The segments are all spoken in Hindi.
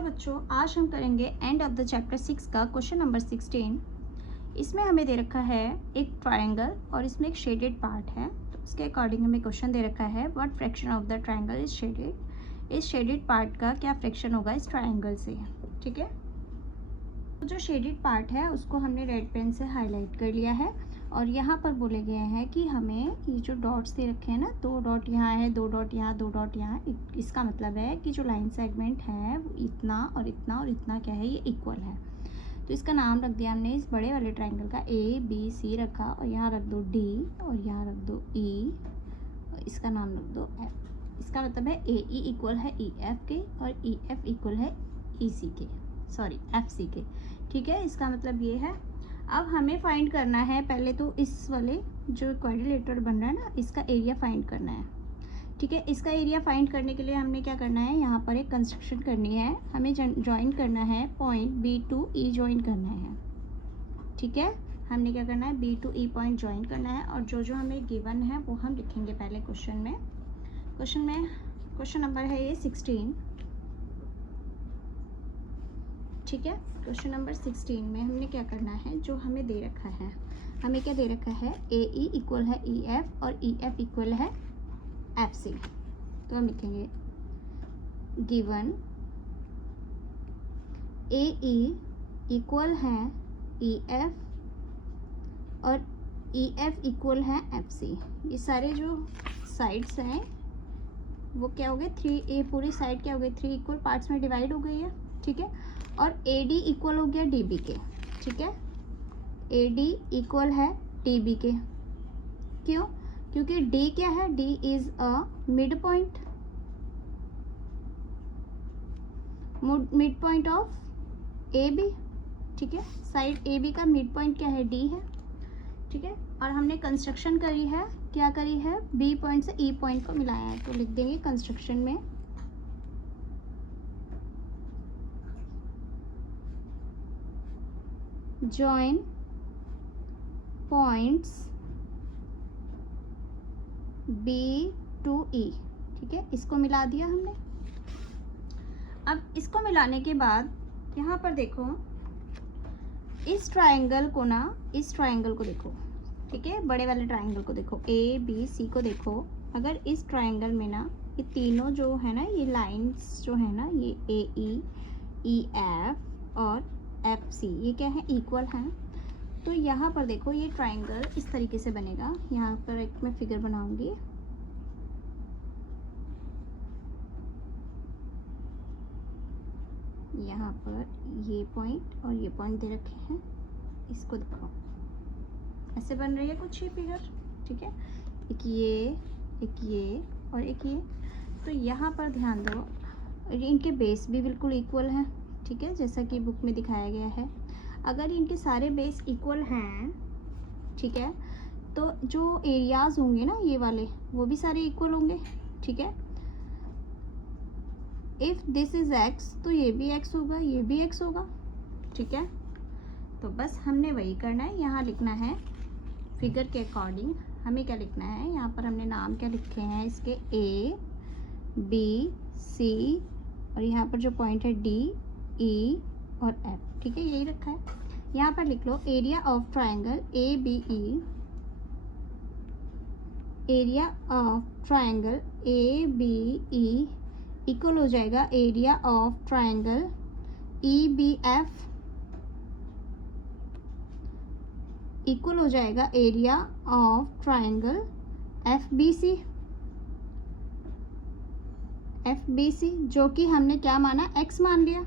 हेलो बच्चों, आज हम करेंगे एंड ऑफ द चैप्टर 6 का क्वेश्चन नंबर 16। इसमें हमें दे रखा है एक ट्रायंगल और इसमें एक शेडेड पार्ट है। तो इसके अकॉर्डिंग हमें क्वेश्चन दे रखा है what fraction of the triangle is shaded. इस शेडेड पार्ट का क्या फ्रैक्शन होगा इस ट्रायंगल से। ठीक है, तो जो शेडेड पार्ट है उसको हमने रेड पेन से हाईलाइट कर लिया है और यहाँ पर बोले गए हैं कि हमें ये जो डॉट्स दे रखे हैं ना, 2 डॉट यहाँ है, 2 डॉट यहाँ, 2 डॉट यहाँ, इसका मतलब है कि जो लाइन सेगमेंट है वो इतना और इतना और इतना क्या है, ये इक्वल है। तो इसका नाम रख दिया हमने इस बड़े वाले ट्रायंगल का ABC रखा और यहाँ रख दो D और यहाँ रख दो E और इसका नाम रख दो F। इसका मतलब है AE इक्वल है EF के और EF इक्वल है EC के, सॉरी FC के। ठीक है, इसका मतलब ये है। अब हमें फाइंड करना है, पहले तो इस वाले जो क्वाड्रिलेटरल बन रहा है ना, इसका एरिया फाइंड करना है। ठीक है, इसका एरिया फाइंड करने के लिए हमने क्या करना है, यहाँ पर एक कंस्ट्रक्शन करनी है। हमें ज्वाइन करना है point B to E join करना है। ठीक है, हमने क्या करना है, B to E point join करना है और जो जो हमें गिवन है वो हम लिखेंगे पहले क्वेश्चन में। क्वेश्चन नंबर है ये 16। ठीक है, क्वेश्चन नंबर 16 में हमने क्या करना है, जो हमें दे रखा है, हमें क्या दे रखा है, AE इक्वल है EF और EF इक्वल है FC। तो हम लिखेंगे गिवन AE इक्वल है EF और EF इक्वल है FC। ये सारे जो साइड्स हैं वो क्या हो गए, 3A पूरी साइड क्या हो गई, 3 इक्वल पार्ट्स में डिवाइड हो गई है। ठीक है, और AD इक्वल हो गया DB के। ठीक है, AD इक्वल है DB के। क्यों? क्योंकि D क्या है, D is a mid point, mid point of AB। ठीक है, साइड AB का मिड पॉइंट क्या है, D है। ठीक है, और हमने कंस्ट्रक्शन करी है, क्या करी है, B पॉइंट से E पॉइंट को मिलाया है। तो लिख देंगे कंस्ट्रक्शन में join points B to E। ठीक है, इसको मिला दिया हमने। अब इसको मिलाने के बाद यहाँ पर देखो, इस ट्रायंगल को ना, इस ट्रायंगल को देखो। ठीक है, बड़े वाले ट्रायंगल को देखो, ABC को देखो। अगर इस ट्रायंगल में ना ये तीनों जो है ना, ये लाइंस जो है ना, ये AE EF और FC, ये क्या है, इक्वल हैं। तो यहाँ पर देखो, ये ट्रायंगल इस तरीके से बनेगा। यहाँ पर एक मैं फिगर बनाऊंगी। यहाँ पर ये पॉइंट और ये पॉइंट दे रखे हैं, इसको देखो ऐसे बन रही है कुछ ये फिगर। ठीक है, एक ये और एक ये। तो यहाँ पर ध्यान दो, इनके बेस भी बिल्कुल इक्वल हैं। ठीक है, जैसा कि बुक में दिखाया गया है। अगर इनके सारे बेस इक्वल हैं, ठीक है, तो जो एरियाज होंगे ना ये वाले, वो भी सारे इक्वल होंगे। ठीक है, इफ़ दिस इज x तो ये भी x होगा, ये भी x होगा। ठीक है, तो बस हमने वही करना है, यहाँ लिखना है फिगर के अकॉर्डिंग। हमें क्या लिखना है, यहाँ पर हमने नाम क्या लिखे हैं इसके, A B C और यहाँ पर जो पॉइंट है D E और F। ठीक है, यही रखा है। यहाँ पर लिख लो area of triangle ABE, area of triangle ABE equal हो जाएगा area of triangle EBF equal हो जाएगा एरिया ऑफ ट्रायंगल FBC, जो कि हमने क्या माना, x मान लिया।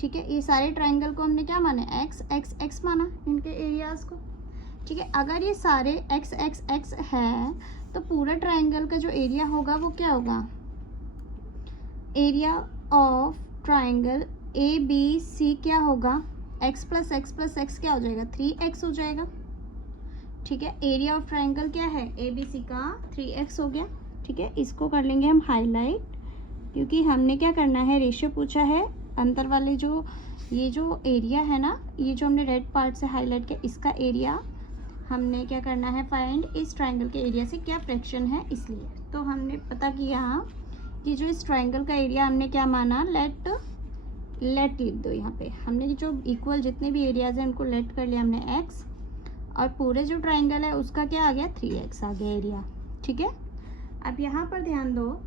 ठीक है, ये सारे ट्रायंगल को हमने क्या माना, x माना इनके एरियाज को। ठीक है, अगर ये सारे x है तो पूरा ट्रायंगल का जो एरिया होगा वो क्या होगा, एरिया ऑफ ट्रायंगल ABC क्या होगा, x प्लस x क्या हो जाएगा, 3x हो जाएगा। ठीक है, एरिया ऑफ ट्रायंगल क्या है, ABC का 3x हो गया। ठीक है, इसको कर लेंगे हम हाईलाइट, क्योंकि हमने क्या करना है, रेशियो पूछा है। अंदर वाले जो ये जो एरिया है ना, ये जो हमने रेड पार्ट से हाईलाइट किया, इसका एरिया हमने क्या करना है, फाइंड इस ट्रायंगल के एरिया से क्या फ्रैक्शन है, इसलिए। तो हमने पता किया कि जो इस ट्रायंगल का एरिया हमने क्या माना, लेट लेट लिख दो। यहाँ पे हमने जो इक्वल जितने भी एरियाज हैं उनको लेट कर लिया हमने x, और पूरे जो ट्राइंगल है उसका क्या आ गया 3x आ गया एरिया। ठीक है, अब यहाँ पर ध्यान दो,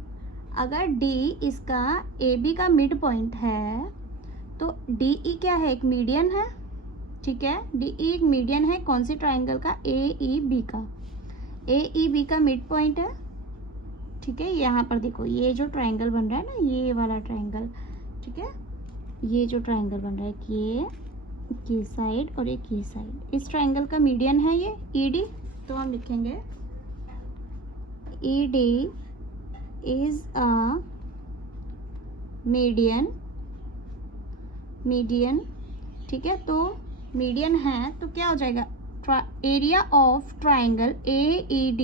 अगर D इसका AB का मिड पॉइंट है तो DE क्या है, एक मीडियन है। ठीक है, DE एक मीडियन है कौन सी ट्राइंगल का, AEB का। AEB का मिड पॉइंट है। ठीक है, यहाँ पर देखो ये जो ट्राइंगल बन रहा है ना, ये वाला ट्राइंगल, ठीक है, ये जो ट्राइंगल बन रहा है ये साइड और एक ये साइड, इस ट्राइंगल का मीडियन है ये ED। तो हम लिखेंगे ED इज अ मीडियन। ठीक है, तो मीडियन है तो क्या हो जाएगा, area of triangle AED,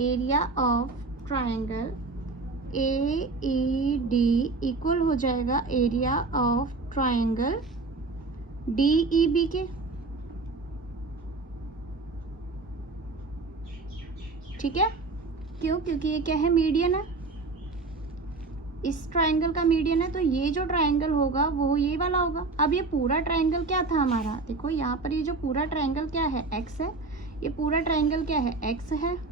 area of triangle AED equal हो जाएगा एरिया ऑफ ट्राइंगल DEB के। ठीक है, क्यों, क्योंकि ये क्या है, मीडियन है, इस ट्राइंगल का मीडियन है, तो ये जो ट्राइंगल होगा वो ये वाला होगा। अब ये पूरा ट्राइंगल क्या था हमारा, देखो यहाँ पर ये जो पूरा ट्राइंगल क्या है, x है, ये पूरा ट्राइंगल क्या है, x है।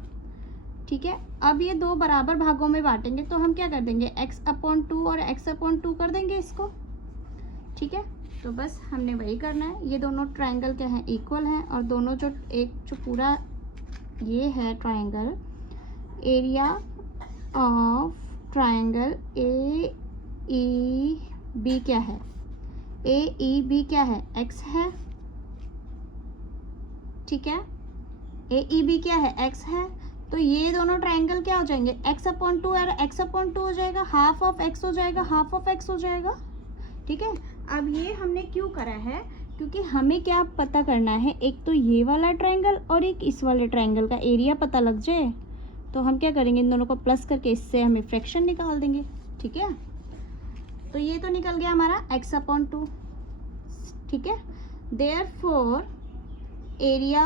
ठीक है, अब ये दो बराबर भागों में बांटेंगे तो हम क्या कर देंगे, x/2 और x/2 कर देंगे इसको। ठीक है, तो बस हमने वही करना है, ये दोनों ट्राइंगल क्या है, इक्वल हैं, और दोनों जो एक जो पूरा ये है triangle, area of triangle AEB क्या है, AEB क्या है, x है। ठीक है, AEB क्या है, x है, तो ये दोनों ट्राइंगल क्या हो जाएंगे, x/2 और x/2 हो जाएगा, हाफ ऑफ x हो जाएगा, हाफ ऑफ x हो जाएगा। ठीक है, अब ये हमने क्यों करा है, क्योंकि हमें क्या पता करना है, एक तो ये वाला ट्राइंगल और एक इस वाले ट्राइंगल का एरिया पता लग जाए, तो हम क्या करेंगे, इन दोनों को प्लस करके इससे हमें फ्रैक्शन निकाल देंगे। ठीक है, तो ये तो निकल गया हमारा x/2। ठीक है, therefore area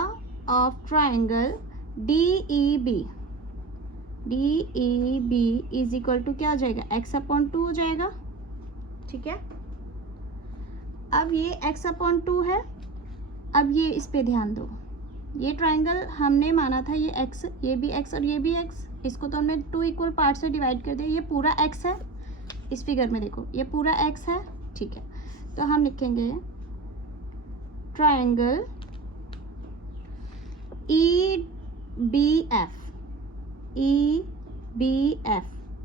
of triangle DEB is equal to क्या आ जाएगा, x/2 हो जाएगा। ठीक है, अब ये x/2 है, अब ये इस पे ध्यान दो, ये ट्राइंगल हमने माना था ये x, ये भी x और ये भी x, इसको तो हमने 2 इक्वल पार्ट से डिवाइड कर दिया, ये पूरा x है, इस फिगर में देखो ये पूरा x है। ठीक है, तो हम लिखेंगे ट्राइंगल EBF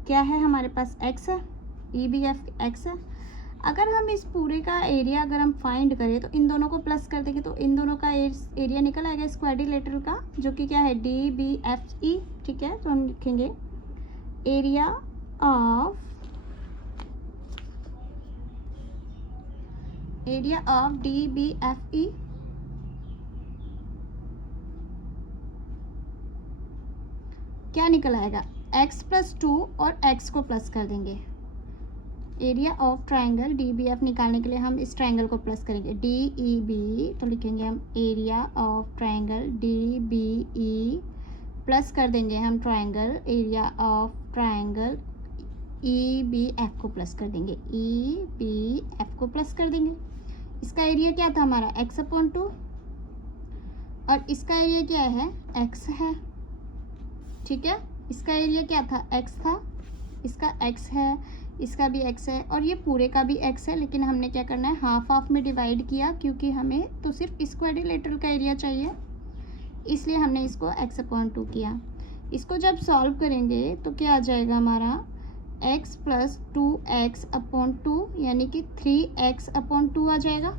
क्या है हमारे पास, x है, EBF x है। अगर हम इस पूरे का एरिया अगर हम फाइंड करें तो इन दोनों को प्लस कर देंगे तो इन दोनों का एरिया निकल आएगा इस क्वाड्रिलेटरल का, जो कि क्या है DBFE। ठीक है, तो हम लिखेंगे एरिया ऑफ DBFE क्या निकल आएगा, x+2 और x को प्लस कर देंगे। एरिया ऑफ ट्राइंगल DBF निकालने के लिए हम इस ट्राइंगल को प्लस करेंगे, DEB, तो लिखेंगे हम area of triangle DBE plus कर देंगे हम triangle area of triangle EBF को प्लस कर देंगे, EBF को प्लस कर देंगे। इसका एरिया क्या था हमारा, x/2, और इसका एरिया क्या है, x है। ठीक है, इसका एरिया क्या था, x था, इसका x है, इसका भी x है, और ये पूरे का भी x है, लेकिन हमने क्या करना है, हाफ हाफ में डिवाइड किया, क्योंकि हमें तो सिर्फ इस क्वाड्रिलेटरल का एरिया चाहिए, इसलिए हमने इसको x/2 किया। इसको जब सॉल्व करेंगे तो क्या आ जाएगा हमारा, x+2x/2 यानी कि 3x/2 आ जाएगा।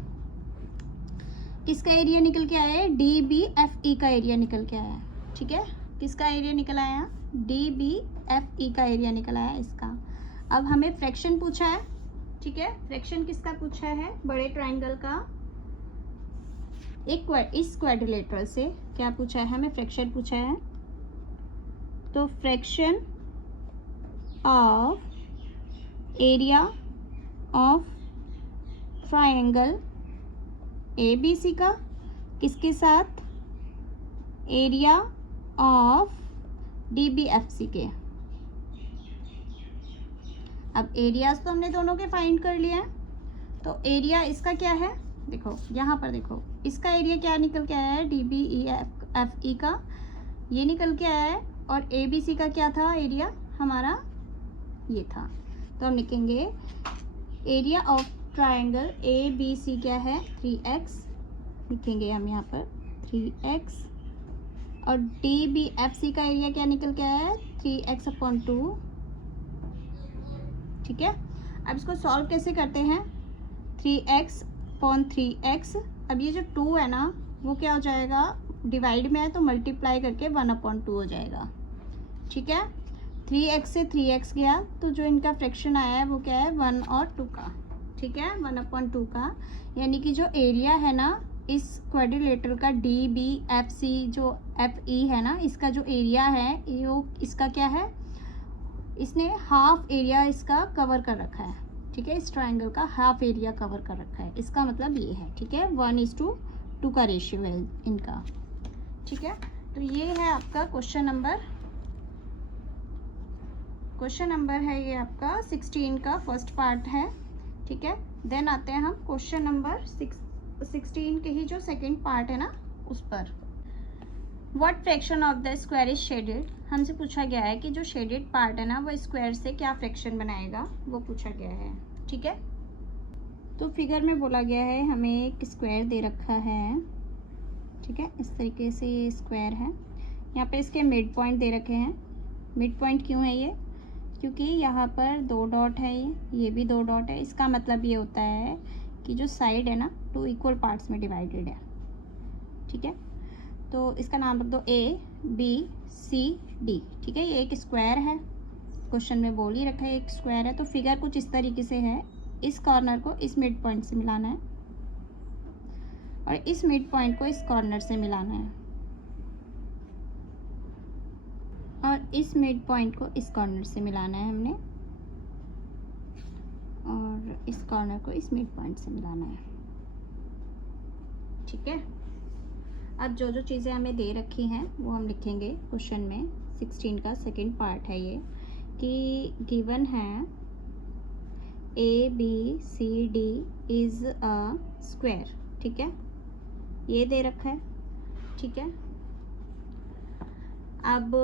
किसका एरिया निकल के आया है, DBFE का एरिया निकल के आया है। ठीक है, किसका एरिया निकल आया, DBFE का एरिया निकल आया इसका। अब हमें फ्रैक्शन पूछा है। ठीक है, फ्रैक्शन किसका पूछा है, बड़े ट्राइंगल का, इस क्वाड्रिलेटरल से क्या पूछा है, हमें फ्रैक्शन पूछा है। तो fraction of area of triangle ABC का किसके साथ, एरिया ऑफ DBFC के। अब एरियाज तो हमने दोनों के फाइंड कर लिए हैं, तो एरिया इसका क्या है, देखो यहाँ पर देखो, इसका एरिया क्या निकल के आया है, DBEF का ये निकल के आया है, और ABC का क्या था एरिया हमारा, ये था। तो हम लिखेंगे एरिया ऑफ ट्राइंगल ABC क्या है 3x, लिखेंगे हम यहाँ पर 3x, और DBFC का एरिया क्या निकल के आया है 3x/2। ठीक है, अब इसको सॉल्व कैसे करते हैं, 3x/3x, अब ये जो 2 है ना वो क्या हो जाएगा, डिवाइड में है तो मल्टीप्लाई करके 1/2 हो जाएगा। ठीक है, 3x से 3x गया तो जो इनका फ्रैक्शन आया है वो क्या है 1 और 2 का। ठीक है, 1/2 का, यानी कि जो एरिया है ना इस क्वाड्रिलेटरल का DBFC जो FE है ना, इसका जो एरिया है ये इसका क्या है, इसने हाफ एरिया इसका कवर कर रखा है। ठीक है, इस ट्राइंगल का हाफ एरिया कवर कर रखा है, इसका मतलब ये है। ठीक है, 1:2 का रेशियो है इनका। ठीक है, तो ये है आपका क्वेश्चन नंबर है ये आपका 16 का फर्स्ट पार्ट है। ठीक है, देन आते हैं हम क्वेश्चन नंबर 16 के ही जो सेकंड पार्ट है ना उस पर। What fraction of the square is shaded, हमसे पूछा गया है कि जो शेडेड पार्ट है ना वो स्क्वायर से क्या फ्रैक्शन बनाएगा, वो पूछा गया है। ठीक है, तो फिगर में बोला गया है हमें एक स्क्वायर दे रखा है। ठीक है, इस तरीके से ये स्क्वायर है, यहाँ पे इसके मिड पॉइंट दे रखे हैं। मिड पॉइंट क्यों है ये, क्योंकि यहाँ पर 2 डॉट है, ये भी 2 डॉट है, इसका मतलब ये होता है कि जो साइड है ना 2 इक्वल पार्ट्स में डिवाइडेड है। ठीक है, तो इसका नाम रख दो ABCD। ठीक है, ये एक स्क्वायर है, क्वेश्चन में बोल ही रखा है एक स्क्वायर है। तो फिगर कुछ इस तरीके से है, इस कॉर्नर को इस मिड पॉइंट से मिलाना है और इस मिड पॉइंट को इस कॉर्नर से मिलाना है और इस मिड पॉइंट को इस कॉर्नर से मिलाना है हमने, और इस कॉर्नर को इस मिड पॉइंट से मिलाना है। ठीक है, अब जो जो चीज़ें हमें दे रखी हैं वो हम लिखेंगे क्वेश्चन में। 16 का सेकंड पार्ट है ये, कि गिवन है ABCD इज़ अ स्क्वायर। ठीक है, ये दे रखा है। ठीक है, अब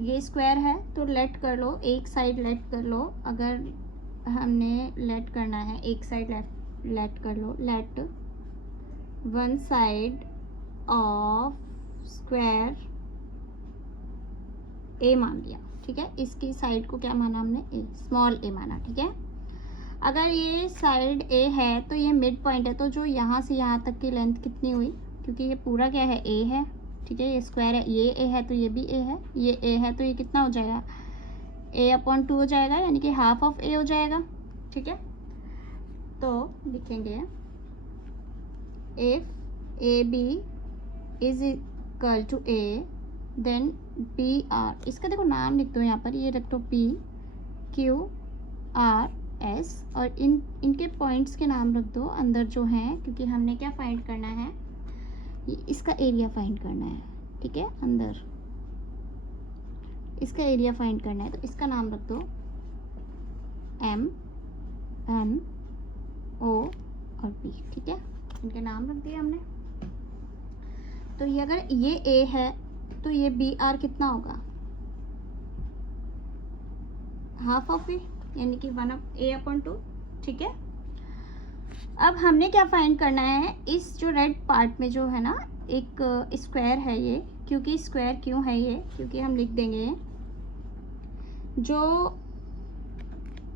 ये स्क्वायर है तो लेट कर लो, एक साइड लेट कर लो, अगर हमने लेट करना है एक साइड लेट कर लो, let one side of square A मान लिया। ठीक है, इसकी साइड को क्या माना हमने, A, स्मॉल a माना। ठीक है, अगर ये साइड A है तो ये मिड पॉइंट है, तो जो यहाँ से यहाँ तक की लेंथ कितनी हुई, क्योंकि ये पूरा क्या है A है। ठीक है, ये स्क्वायर है, ये A है तो ये भी A है, ये A है तो ये कितना हो जाएगा A/2 हो जाएगा, यानी कि हाफ ऑफ A हो जाएगा। ठीक है, तो लिखेंगे if AB is equal to A then PR, इसका देखो नाम लिख दो यहाँ पर, ये रख दो PQRS, और इनके पॉइंट्स के नाम रख दो अंदर जो हैं, क्योंकि हमने क्या फाइंड करना है, इसका एरिया फाइंड करना है। ठीक है, अंदर इसका एरिया फाइंड करना है, तो इसका नाम रख दो M, N, O और P। ठीक है, इनके नाम रख दिए हमने। तो ये अगर ये A है तो ये BR कितना होगा, हाफ ऑफ A, यानी कि 1/A/2। ठीक है, अब हमने क्या फाइंड करना है, इस जो रेड पार्ट में जो है ना एक स्क्वायर है ये, क्योंकि स्क्वायर क्यों है ये, क्योंकि हम लिख देंगे जो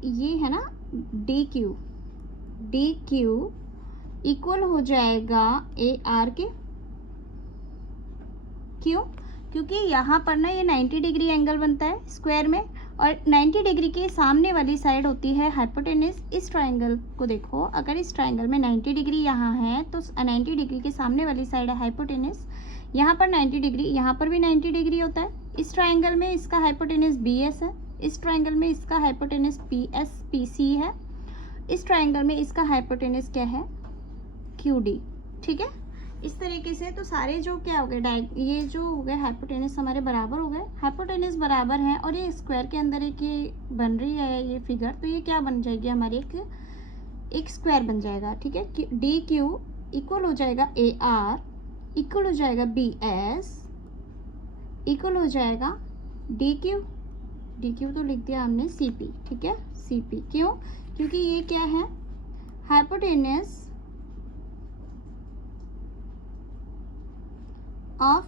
ये है ना DQ इक्वल हो जाएगा AR के। क्यों, क्योंकि यहाँ पर ना ये 90 डिग्री एंगल बनता है स्क्वायर में, और 90 डिग्री के सामने वाली साइड होती है हाइपोटेनस। इस ट्राइंगल को देखो, अगर इस ट्राइंगल में 90 डिग्री यहाँ है तो 90 डिग्री के सामने वाली साइड है हाइपोटेनस, यहाँ पर 90 डिग्री, यहाँ पर भी 90 डिग्री होता है। इस ट्राइंगल में इसका हाइपोटेनस BS है, इस ट्राइंगल में इसका हाइपोटेनस PC है, इस ट्राइंगल में इसका हाइपोटेनस क्या है QD। ठीक है, इस तरीके से। तो सारे जो क्या हो गए, ये जो हो गए हाइपोटेनस हमारे बराबर हो गए, हाइपोटेनस बराबर हैं और ये स्क्वायर के अंदर एक ये बन रही है ये फिगर, तो ये क्या बन जाएगी हमारी एक स्क्वायर बन जाएगा। ठीक है, डी क्यू इक्वल हो जाएगा ए आर, इक्वल हो जाएगा बी एस, इक्वल हो जाएगा डी क्यू, डी क्यू तो लिख दिया हमने सी पी। ठीक है, सी पी क्यों, क्योंकि ये क्या है, हाइपोटेनस ऑफ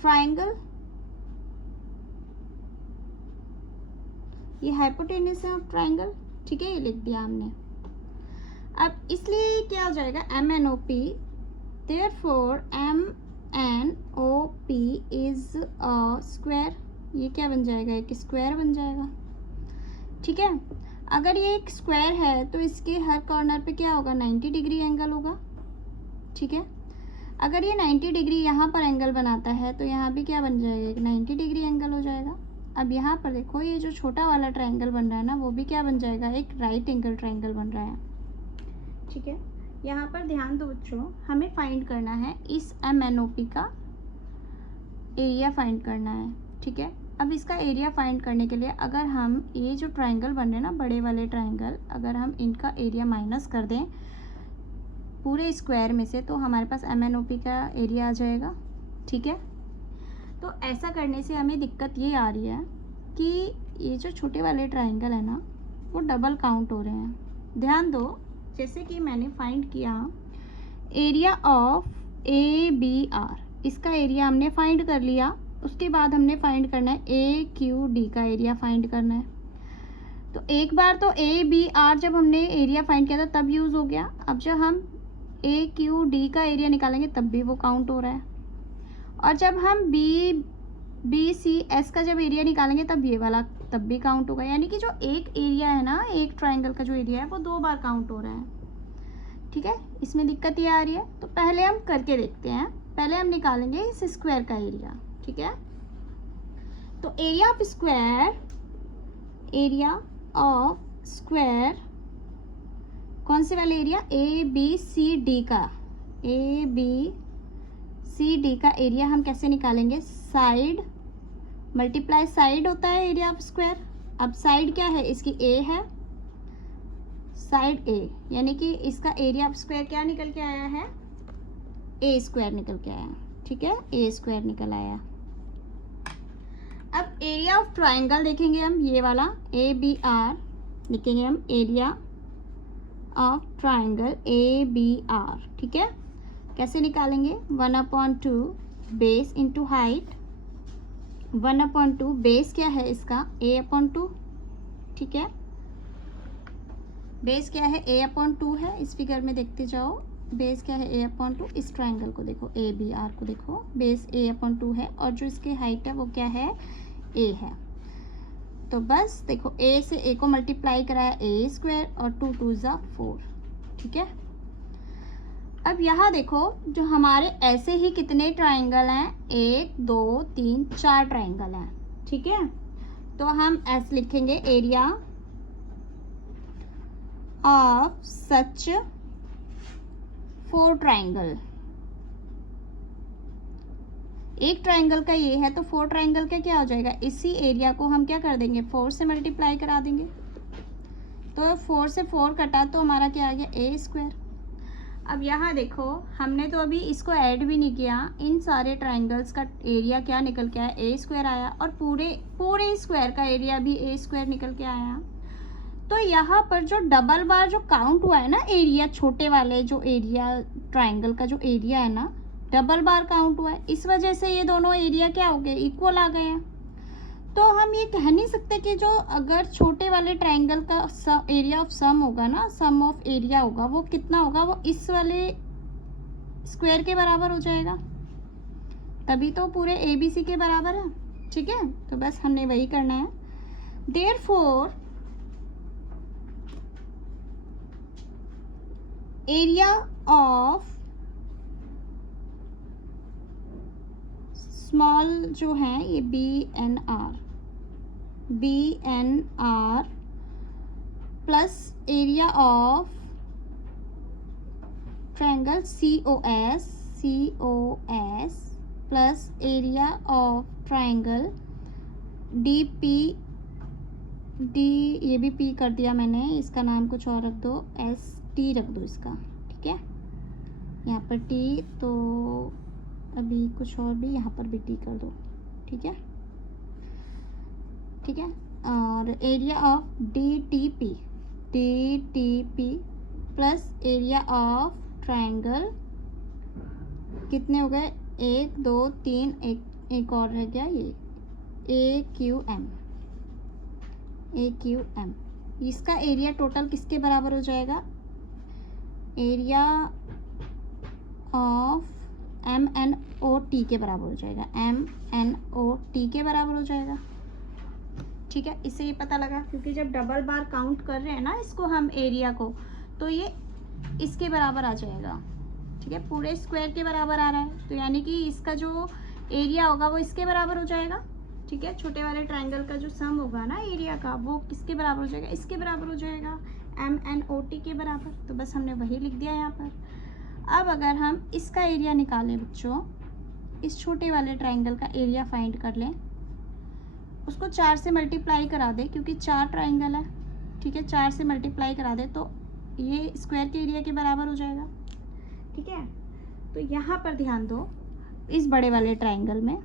ट्राइंगल, ये हाइपोटेनस है ऑफ ट्राइंगल। ठीक है, ये लिख दिया हमने। अब इसलिए क्या हो जाएगा, M N O P, therefore M N O P is a square, ये क्या बन जाएगा, एक स्क्वायर बन जाएगा। ठीक है, अगर ये एक स्क्वायर है तो इसके हर कॉर्नर पे क्या होगा, 90 डिग्री एंगल होगा। ठीक है, अगर ये 90 डिग्री यहाँ पर एंगल बनाता है तो यहाँ भी क्या बन जाएगा, एक 90 डिग्री एंगल हो जाएगा। अब यहाँ पर देखो ये जो छोटा वाला ट्रायंगल बन रहा है ना, वो भी क्या बन जाएगा, एक राइट एंगल ट्रायंगल बन रहा है। ठीक है, यहाँ पर ध्यान दो बच्चों, हमें फाइंड करना है इस MNOP का एरिया फाइंड करना है। ठीक है, अब इसका एरिया फाइंड करने के लिए अगर हम ये जो ट्रायंगल बन रहे हैं ना, बड़े वाले ट्रायंगल, अगर हम इनका एरिया माइनस कर दें पूरे स्क्वायर में से, तो हमारे पास MNOP का एरिया आ जाएगा। ठीक है, तो ऐसा करने से हमें दिक्कत ये आ रही है कि ये जो छोटे वाले ट्रायंगल है ना, वो डबल काउंट हो रहे हैं। ध्यान दो, जैसे कि मैंने फाइंड किया एरिया ऑफ ABR, इसका एरिया हमने फाइंड कर लिया। उसके बाद हमने फाइंड करना है AQD का एरिया फाइंड करना है। तो एक बार तो ABR जब हमने एरिया फाइंड किया था तब यूज़ हो गया, अब जब हम AQD का एरिया निकालेंगे तब भी वो काउंट हो रहा है, और जब हम BCS का जब एरिया निकालेंगे तब ये वाला तब भी काउंट होगा। यानी कि जो एक एरिया है ना, एक ट्रायंगल का जो एरिया है वो 2 बार काउंट हो रहा है। ठीक है, इसमें दिक्कत ये आ रही है, तो पहले हम करके देखते हैं। पहले हम निकालेंगे इस स्क्वायर का एरिया। ठीक है, तो area of square, area of square कौन से वाले एरिया, ABCD का, ABCD का एरिया हम कैसे निकालेंगे, साइड मल्टीप्लाई साइड होता है एरिया ऑफ स्क्वायर। अब साइड क्या है, इसकी A है, साइड A, यानी कि इसका एरिया ऑफ स्क्वायर क्या निकल के आया है, A स्क्वायर निकल के आया। ठीक है, A स्क्वायर निकल आया। अब एरिया ऑफ ट्रायंगल देखेंगे हम, ये वाला ABR लिखेंगे हम, एरिया ऑफ ट्रायंगल ABR। ठीक है, कैसे निकालेंगे, 1/2 बेस इंटू हाइट, 1/2 बेस क्या है इसका, A/2। ठीक है, बेस क्या है, A/2 है। इस फिगर में देखते जाओ, बेस क्या है, A/2। इस ट्रायंगल को देखो, ABR को देखो, बेस A/2 है और जो इसकी हाइट है वो क्या है, A है। तो बस देखो, A से A को मल्टीप्लाई कराया, A स्क्वायर, और 2 2 ज़ा 4। ठीक है, अब यहाँ देखो, जो हमारे ऐसे ही कितने ट्रायंगल हैं, 1 2 3 4 ट्रायंगल हैं। ठीक है, तो हम ऐसे लिखेंगे, एरिया ऑफ सच 4 ट्रायंगल। एक ट्रायंगल का ये है, तो 4 ट्रायंगल का क्या हो जाएगा, इसी एरिया को हम क्या कर देंगे, 4 से मल्टीप्लाई करा देंगे। तो 4 से 4 कटा तो हमारा क्या आ गया, A स्क्वायर। अब यहाँ देखो, हमने तो अभी इसको ऐड भी नहीं किया, इन सारे ट्रायंगल्स का एरिया क्या निकल के आया, A स्क्वायर आया, और पूरे स्क्वायर का एरिया भी A स्क्वायर निकल के आया। तो यहाँ पर जो डबल बार जो काउंट हुआ है ना एरिया, छोटे वाले जो एरिया ट्रायंगल का जो एरिया है ना, डबल बार काउंट हुआ है, इस वजह से ये दोनों एरिया क्या हो गए, इक्वल आ गए हैं। तो हम ये कह नहीं सकते कि जो अगर छोटे वाले ट्रायंगल का एरिया ऑफ सम होगा ना, सम ऑफ एरिया होगा, वो कितना होगा, वो इस वाले स्क्वायर के बराबर हो जाएगा, तभी तो पूरे ABC के बराबर है। ठीक है, तो बस हमने वही करना है। देयरफॉर एरिया ऑफ स्मॉल जो है ये BNR plus area of triangle COS COS plus area of triangle DP D, ये भी P कर दिया मैंने, इसका नाम कुछ और रख दो, ST रख दो इसका, ठीक है। यहाँ पर T, तो अभी कुछ और भी यहाँ पर भी T कर दो, ठीक है, ठीक है। और area of DTP plus area of triangle कितने हो गए, 1 2 3, एक और रह गया ये AQM। इसका एरिया टोटल किसके बराबर हो जाएगा, एरिया ऑफ MNOT के बराबर हो जाएगा, MNOT के बराबर हो जाएगा, ठीक है। इससे ये पता लगा, क्योंकि जब डबल बार काउंट कर रहे हैं ना इसको हम एरिया को, तो ये इसके बराबर आ जाएगा, ठीक है, पूरे स्क्वायर के बराबर आ रहा है, तो यानी कि इसका जो एरिया होगा वो इसके बराबर हो जाएगा, ठीक है। छोटे वाले ट्रायंगल का जो सम होगा ना एरिया का, वो किसके बराबर हो जाएगा, इसके बराबर हो जाएगा, MNOT के बराबर। तो बस हमने वही लिख दिया यहाँ पर। अब अगर हम इसका एरिया निकालें बच्चों, इस छोटे वाले ट्रायंगल का एरिया फाइंड कर लें, उसको 4 से मल्टीप्लाई करा दे, क्योंकि 4 ट्रायंगल है, ठीक है, 4 से मल्टीप्लाई करा दे तो ये स्क्वायर के एरिया के बराबर हो जाएगा, ठीक है। तो यहाँ पर ध्यान दो, इस बड़े वाले ट्रायंगल में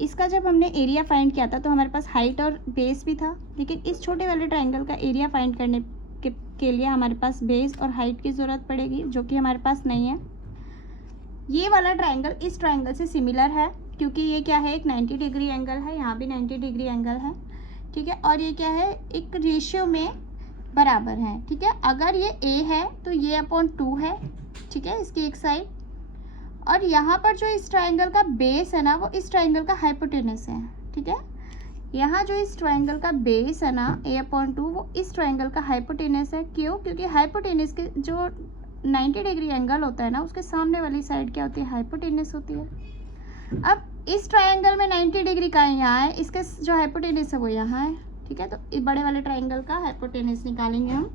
इसका जब हमने एरिया फाइंड किया था तो हमारे पास हाइट और बेस भी था, लेकिन इस छोटे वाले ट्रायंगल का एरिया फाइंड करने के लिए हमारे पास बेस और हाइट की ज़रूरत पड़ेगी, जो कि हमारे पास नहीं है। ये वाला ट्रायंगल इस ट्रायंगल से सिमिलर है, क्योंकि ये क्या है, एक 90 डिग्री एंगल है, यहाँ भी 90 डिग्री एंगल है, ठीक है। और ये क्या है, एक रेशियो में बराबर है, ठीक है। अगर ये A है तो ये अपॉन 2 है, ठीक है, इसकी एक साइड। और यहाँ पर जो इस ट्रायंगल का बेस है ना, वो इस ट्रायंगल का हाइपोटेनस है, ठीक है। यहाँ जो इस ट्रायंगल का बेस है ना A/2, वो इस ट्रायंगल का हाइपोटेनस है। क्यों? क्योंकि हाइपोटेनस के जो 90 डिग्री एंगल होता है ना, उसके सामने वाली साइड क्या होती है, हाइपोटेनस होती है। अब इस ट्रायंगल में 90 डिग्री का यहाँ है, इसके जो हाइपोटेनस है वो यहाँ है, ठीक है। तो इस बड़े वाले ट्रायंगल का हाइपोटेनस निकालेंगे हम।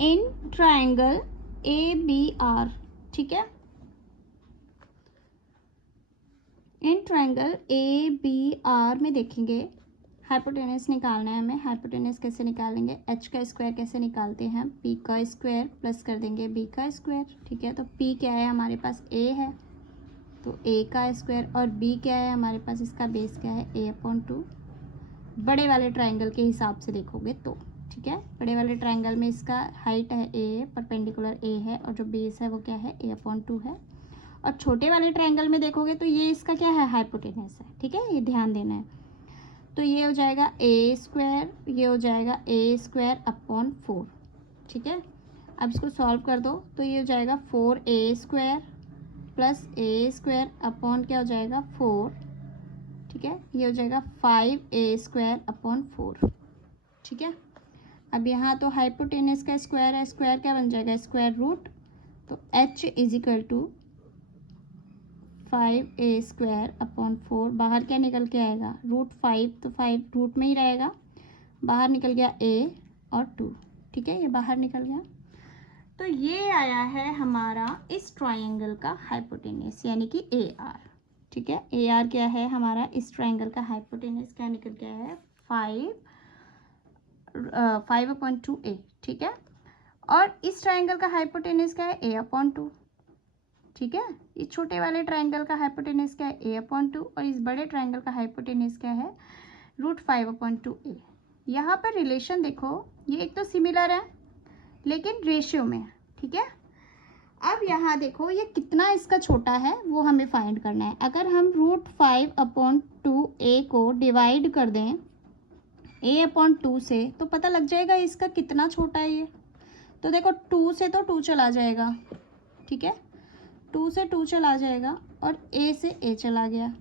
इन ट्रायंगल ABR, ठीक है, इन ट्रायंगल ABR में देखेंगे हाइपोटेनस निकालना है हमें। हाइपोटेनस कैसे निकालेंगे, h का स्क्वायर कैसे निकालते हैं, p का स्क्वायर प्लस कर देंगे b का स्क्वायर, ठीक है। तो p क्या है, हमारे पास a है, तो a का स्क्वायर, और b क्या है हमारे पास, इसका बेस क्या है, A/2। बड़े वाले ट्रायंगल के हिसाब से देखोगे तो, ठीक है, बड़े वाले ट्रायंगल में इसका हाइट है a, परपेंडिकुलर a है, और जो बेस है वो क्या है, A/2 है। और छोटे वाले ट्रायंगल में देखोगे तो ये इसका क्या है, हाइपोटेनस है, ठीक है, ये ध्यान देना है। तो ये हो जाएगा A², ये हो जाएगा A²/4, ठीक है। अब इसको सॉल्व कर दो तो ये हो जाएगा 4A² प्लस A² अपॉन क्या हो जाएगा 4, ठीक है। ये हो जाएगा 5A²/4, ठीक है। अब यहाँ तो हाइपोटेनस का स्क्वायर है, स्क्वायर क्या बन जाएगा, स्क्वायर रूट। तो h = 5A²/4, बाहर क्या निकल के आएगा, √5, तो 5 रूट में ही रहेगा, बाहर निकल गया a और 2, ठीक है, ये बाहर निकल गया। तो ये आया है हमारा इस ट्रायंगल का हाइपोटेनस, यानी कि AR, ठीक है। AR क्या है हमारा, इस ट्रायंगल का हाइपोटेनस क्या निकल गया है, 5/2A, ठीक है। और इस ट्रायंगल का हाइपोटेनस क्या है, A/2, ठीक है। इस छोटे वाले ट्रायंगल का हाइपोटेनस क्या है, A/2, और इस बड़े ट्रायंगल का हाइपोटेनस क्या है, √5/2A। यहाँ पर रिलेशन देखो, ये एक तो सिमिलर है लेकिन रेशियो में, ठीक है। अब यहाँ देखो ये कितना इसका छोटा है वो हमें फाइंड करना है। अगर हम √5/2A को डिवाइड कर दें A/2 से, तो पता लग जाएगा इसका कितना छोटा है ये। तो देखो 2 से तो 2 चला जाएगा, ठीक है, 2 से 2 चला जाएगा, और A से A चला गया,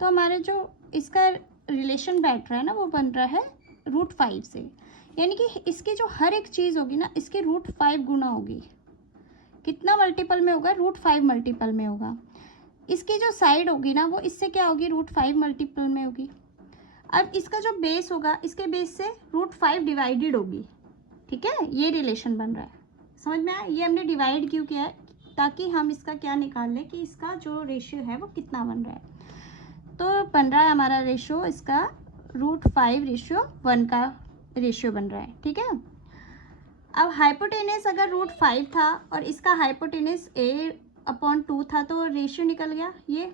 तो हमारे जो इसका रिलेशन बैठ रहा है ना, वो बन रहा है √5 से। यानी कि इसकी जो हर एक चीज़ होगी ना, इसके √5 गुना होगी। कितना मल्टीपल में होगा, √5 मल्टीपल में होगा। इसकी जो साइड होगी ना, वो इससे क्या होगी, √5 मल्टीपल में होगी। अब इसका जो बेस होगा, इसके बेस से √5 डिवाइडेड होगी, ठीक है। ये रिलेशन बन रहा है, समझ में आया? ये हमने डिवाइड क्यों किया है, ताकि हम इसका क्या निकाल लें कि इसका जो रेशियो है वो कितना बन रहा है। तो बन रहा है हमारा रेशियो इसका √5:1 का रेशियो बन रहा है, ठीक है। अब हाइपोटेनस अगर √5 था और इसका हाइपोटेनस a/2 था तो रेशियो निकल गया ये।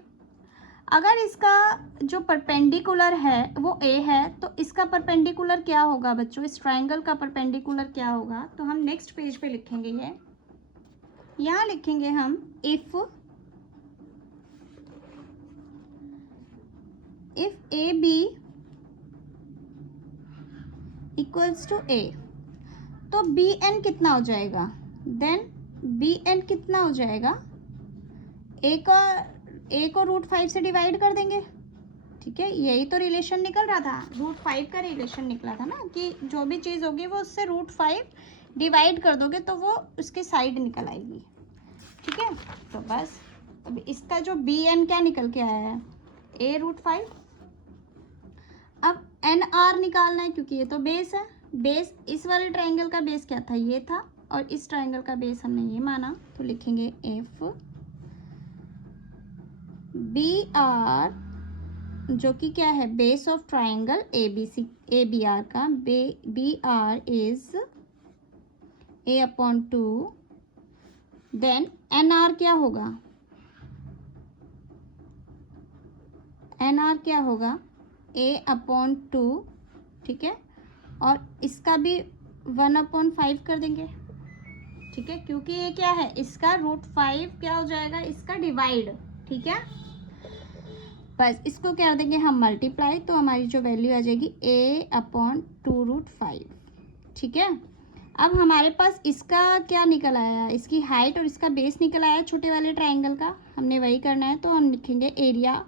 अगर इसका जो परपेंडिकुलर है वो a है तो इसका परपेंडिकुलर क्या होगा बच्चों, इस ट्राइंगल का परपेंडिकुलर क्या होगा, तो हम नेक्स्ट पेज पे लिखेंगे ये। यहाँ लिखेंगे हम if AB equals to a, तो BN कितना हो जाएगा, देन BN कितना हो जाएगा, a को √5 से डिवाइड कर देंगे, ठीक है। यही तो रिलेशन निकल रहा था, √5 का रिलेशन निकला था ना, कि जो भी चीज़ होगी वो उससे √5 डिवाइड कर दोगे तो वो उसकी साइड निकल आएगी, ठीक है। तो बस अब इसका जो BN क्या निकल के आया है, a√5। अब NR निकालना है क्योंकि ये तो बेस है। बेस इस वाले ट्राइंगल का बेस क्या था, ये था, और इस ट्राइंगल का बेस हमने ये माना, तो लिखेंगे एफ BR, जो कि क्या है, बेस ऑफ ट्राइंगल ABR का, BR is a/2, then NR क्या होगा, NR क्या होगा a/2, ठीक है, और इसका भी 1/5 कर देंगे, ठीक है, क्योंकि ये क्या है, इसका √5 क्या हो जाएगा, इसका डिवाइड, ठीक है। बस इसको क्या कर देंगे हम मल्टीप्लाई, तो हमारी जो वैल्यू आ जाएगी a/2√5, ठीक है। अब हमारे पास इसका क्या निकल आया, इसकी हाइट और इसका बेस निकल आया छोटे वाले ट्राइंगल का, हमने वही करना है, तो हम लिखेंगे area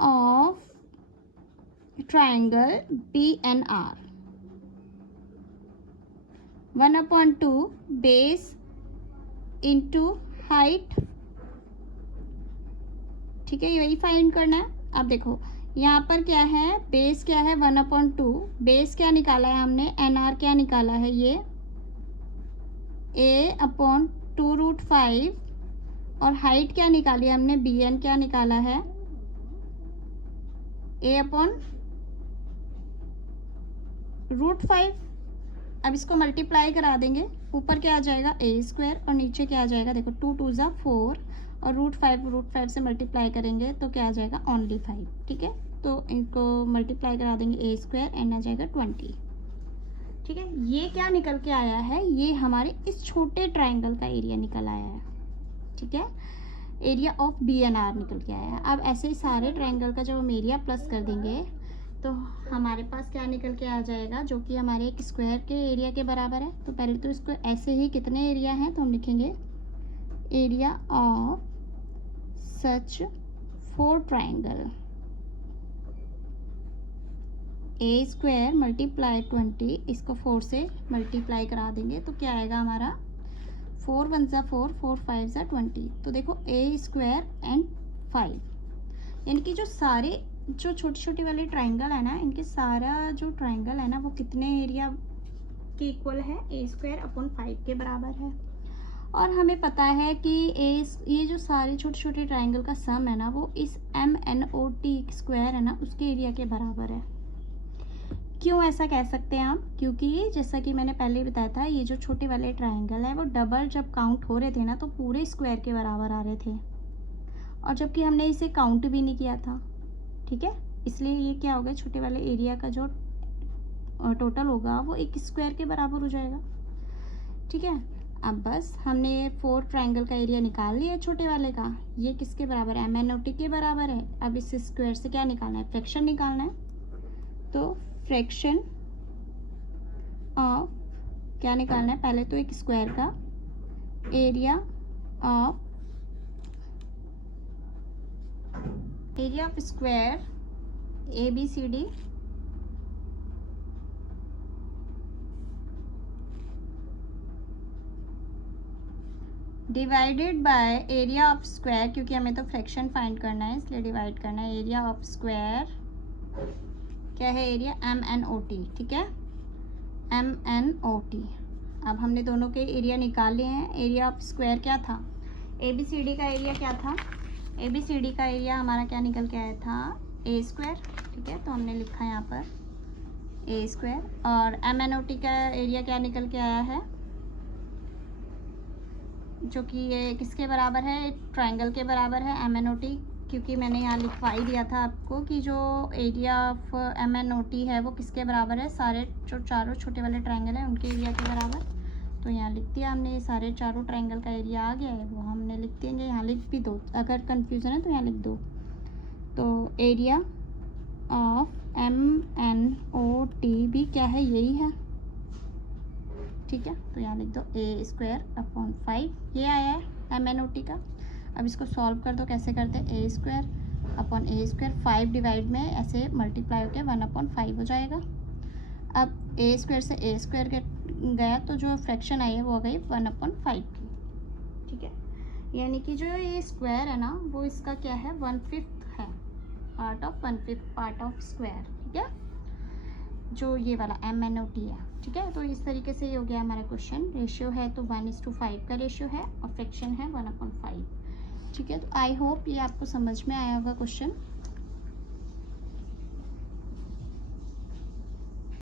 of triangle BNR 1/2 base into height, ठीक है, यही फाइंड करना है। अब देखो यहाँ पर क्या है, बेस क्या है 1/2, बेस क्या निकाला है हमने, NR क्या निकाला है, ये a/2√5, और हाइट क्या निकाली है हमने, BN क्या निकाला है, a/√5। अब इसको मल्टीप्लाई करा देंगे, ऊपर क्या आ जाएगा a² और नीचे क्या आ जाएगा, देखो 2 2 = 4 और √5 से मल्टीप्लाई करेंगे तो क्या आ जाएगा ओनली 5, ठीक है। तो इनको मल्टीप्लाई करा देंगे a² एंड आ जाएगा 20, ठीक है। ये क्या निकल के आया है, ये हमारे इस छोटे ट्राइंगल का एरिया निकल आया है, ठीक है, एरिया ऑफ BNR निकल के आया है। अब ऐसे ही सारे ट्राइंगल का जब हम एरिया प्लस कर देंगे तो हमारे पास क्या निकल के आ जाएगा, जो कि हमारे एक स्क्वायर के एरिया के बराबर है। तो पहले तो इसको ऐसे ही कितने एरिया हैं, तो हम लिखेंगे area of such 4 triangle, a² multiply 20, इसको 4 से मल्टीप्लाई करा देंगे तो क्या आएगा हमारा, 4 1 = 4, 4 5 = 20। तो देखो a² एंड 5, यानी कि जो सारे जो छोटे छोटे वाले ट्राइंगल है ना, इनके सारा जो ट्राइंगल है ना वो कितने एरिया के इक्वल है, a²/5 के बराबर है। और हमें पता है कि ये जो सारे छोटे छोटे ट्राइंगल का सम है ना वो इस MNOT² है ना उसके एरिया के बराबर है। क्यों ऐसा कह सकते हैं हम, क्योंकि जैसा कि मैंने पहले ही बताया था, ये जो छोटे वाले ट्राइंगल है वो डबल जब काउंट हो रहे थे ना तो पूरे स्क्वायर के बराबर आ रहे थे, और जबकि हमने इसे काउंट भी नहीं किया था, ठीक है, इसलिए ये क्या होगा, छोटे वाले एरिया का जो टोटल होगा वो एक स्क्वायर के बराबर हो जाएगा, ठीक है। अब बस हमने 4 ट्राइंगल का एरिया निकाल लिया छोटे वाले का, ये किसके बराबर है, MNOT के बराबर है। अब इस स्क्वायर से क्या निकालना है, फ्रैक्शन निकालना है, तो फ्रैक्शन ऑफ क्या निकालना है, पहले तो एक स्क्वायर का area of square ABCD divided by area of square, क्योंकि हमें तो फ्रैक्शन फाइंड करना है इसलिए डिवाइड करना है, एरिया ऑफ स्क्वायर क्या है, एरिया MNOT, ठीक है, MNOT। अब हमने दोनों के एरिया निकाल लिए हैं। एरिया ऑफ स्क्वायर क्या था, ए बी सी डी का एरिया क्या था, ए बी सी डी का एरिया हमारा क्या निकल के आया था, ए स्क्वायर। ठीक है, तो हमने लिखा यहाँ पर ए स्क्वायर। और एम एन ओ टी का एरिया क्या निकल के आया है, जो कि ये किसके बराबर है, ट्रायंगल के बराबर है एम एन ओ टी, क्योंकि मैंने यहाँ लिखवा ही दिया था आपको कि जो area of M N O T है वो किसके बराबर है, सारे जो चारों छोटे वाले ट्रायंगल हैं उनके एरिया के बराबर। तो यहाँ लिख दिया हमने, ये सारे चारों ट्रायंगल का एरिया आ गया है, वो हमने लिख देंगे। यहाँ लिख भी दो, अगर कन्फ्यूज़न है तो यहाँ लिख दो। तो area of M N O T भी क्या है, यही है। ठीक है, तो यहाँ लिख दो ए स्क्वायर अपॉन 5, ये आया है एम एन ओ टी का। अब इसको सॉल्व कर दो, कैसे करते हैं, ए स्क्वायर अपॉन ए स्क्वायर, 5 डिवाइड में ऐसे मल्टीप्लाई होकर 1/5 हो जाएगा। अब ए स्क्वायर से ए स्क्वायर गया तो जो फ्रैक्शन आई है वो आ गई 1/5 की। ठीक है, यानी कि जो ये स्क्वायर है ना वो इसका क्या है, 1/5 है, part of 1/5 part of square. ठीक है, जो ये वाला एम एन ओ टी है। ठीक है, तो इस तरीके से ये हो गया हमारा क्वेश्चन। रेशियो है तो 1:5 का रेशियो है और फ्रैक्शन है 1/5। ठीक है, तो आई होप ये आपको समझ में आया होगा क्वेश्चन।